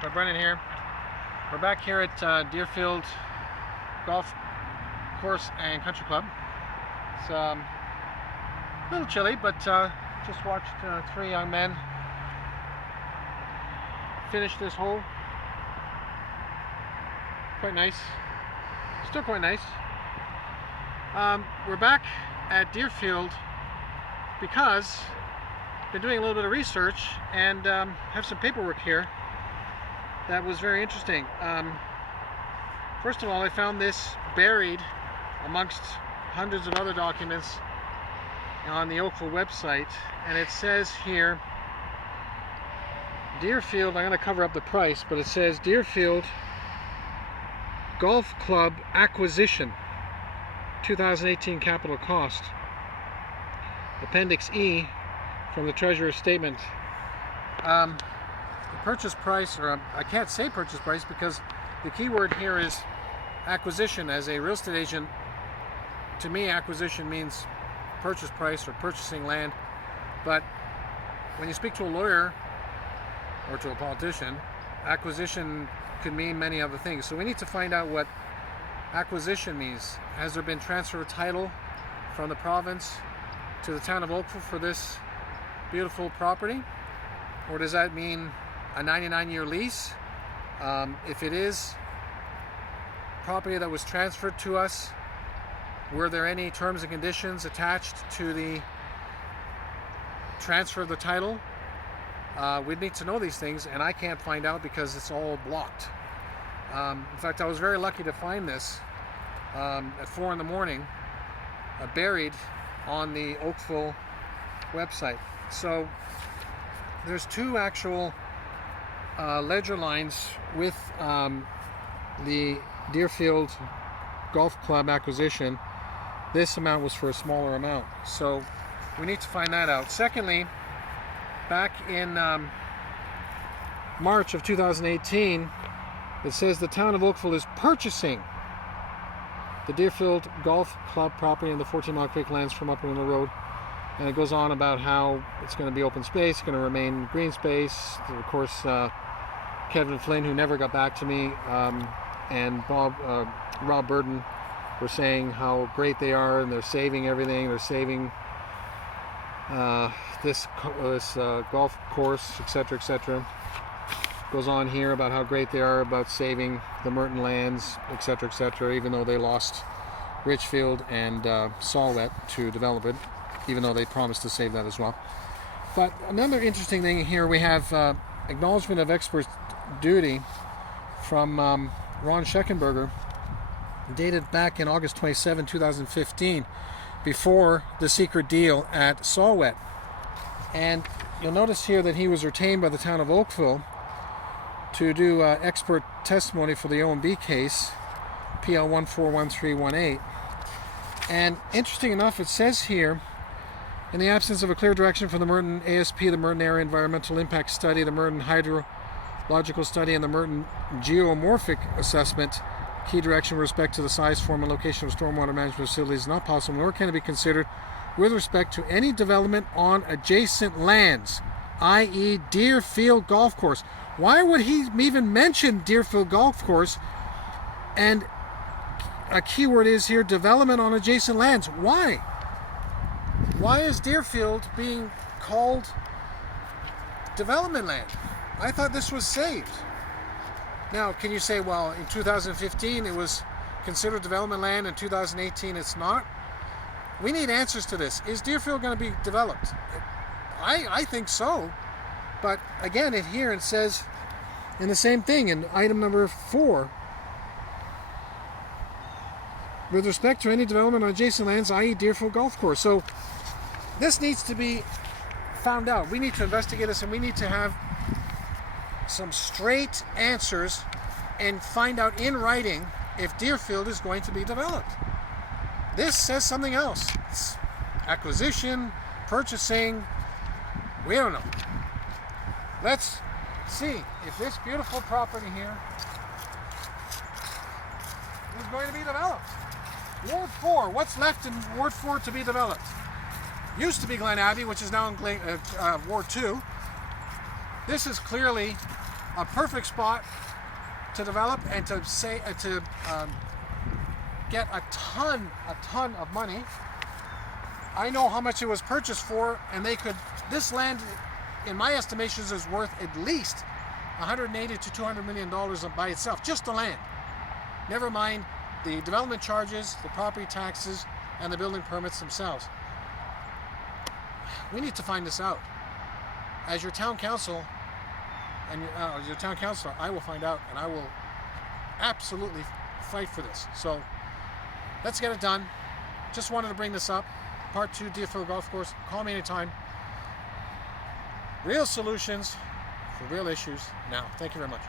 Brennan here. We're back here at Deerfield Golf Course and Country Club. It's a little chilly, but just watched three young men finish this hole. Quite nice. Still quite nice. We're back at Deerfield because I've been doing a little bit of research and have some paperwork here that was very interesting. First of all, I found this buried amongst hundreds of other documents on the Oakville website, and it says here Deerfield, I'm going to cover up the price, but it says Deerfield Golf Club acquisition, 2018 capital cost, Appendix E from the Treasurer's statement. The purchase price, or I can't say purchase price because the key word here is acquisition. As a real estate agent, to me acquisition means purchase price or purchasing land, but when you speak to a lawyer or to a politician, acquisition could mean many other things. So we need to find out what acquisition means. Has there been transfer of title from the province to the town of Oakville for this beautiful property, or does that mean a 99-year lease? If it is property that was transferred to us, were there any terms and conditions attached to the transfer of the title? We'd need to know these things, and I can't find out because it's all blocked. In fact, I was very lucky to find this at 4 in the morning, buried on the Oakville website. So there's two actual ledger lines with the Deerfield Golf Club acquisition. This amount was for a smaller amount, so we need to find that out. Secondly, back in March of 2018, it says the town of Oakville is purchasing the Deerfield Golf Club property in the 14 Mile Creek lands from Upper Middle Road. And it goes on about how it's going to be open space, going to remain green space. Of course, Kevin Flynn, who never got back to me, and Rob Burton were saying how great they are, and they're saving everything. They're saving this golf course, etc., etc. Goes on here about how great they are about saving the Merton lands, etc., etc., even though they lost Richview and Whet to develop it, even though they promised to save that as well. But another interesting thing here, we have acknowledgement of expert duty from Ron Scheckenberger, dated back in August 27, 2015, before the secret deal at Whet. And you'll notice here that he was retained by the town of Oakville to do expert testimony for the OMB case, PL 141318. And interesting enough, it says here, in the absence of a clear direction from the Merton ASP, the Merton Area Environmental Impact Study, the Merton Hydrological Study, and the Merton Geomorphic Assessment, key direction with respect to the size, form, and location of stormwater management facilities is not possible, nor can it be considered with respect to any development on adjacent lands, i.e. Deerfield Golf Course. Why would he even mention Deerfield Golf Course? And a keyword is here, development on adjacent lands. Why? Why is Deerfield being called development land? I thought this was saved. Now, can you say, well, in 2015 it was considered development land, in 2018 it's not? We need answers to this. Is Deerfield going to be developed? I think so. But again, it says in the same thing in item number 4, with respect to any development on adjacent lands, i.e. Deerfield Golf Course. So this needs to be found out. We need to investigate this, and we need to have some straight answers and find out in writing if Deerfield is going to be developed. This says something else. It's acquisition, purchasing, we don't know. Let's see if this beautiful property here is going to be developed. Ward 4, what's left in Ward 4 to be developed? Used to be Glen Abbey, which is now in Ward 2. This is clearly a perfect spot to develop and to get a ton of money. I know how much it was purchased for, and this land, in my estimations, is worth at least $180 to $200 million by itself, just the land. Never mind the development charges, the property taxes, and the building permits themselves. We need to find this out. As your town council and your town councillor, I will find out, and I will absolutely fight for this. So let's get it done. Just wanted to bring this up. Part 2, Deerfield Golf Course. Call me anytime. Real solutions for real issues now. Thank you very much.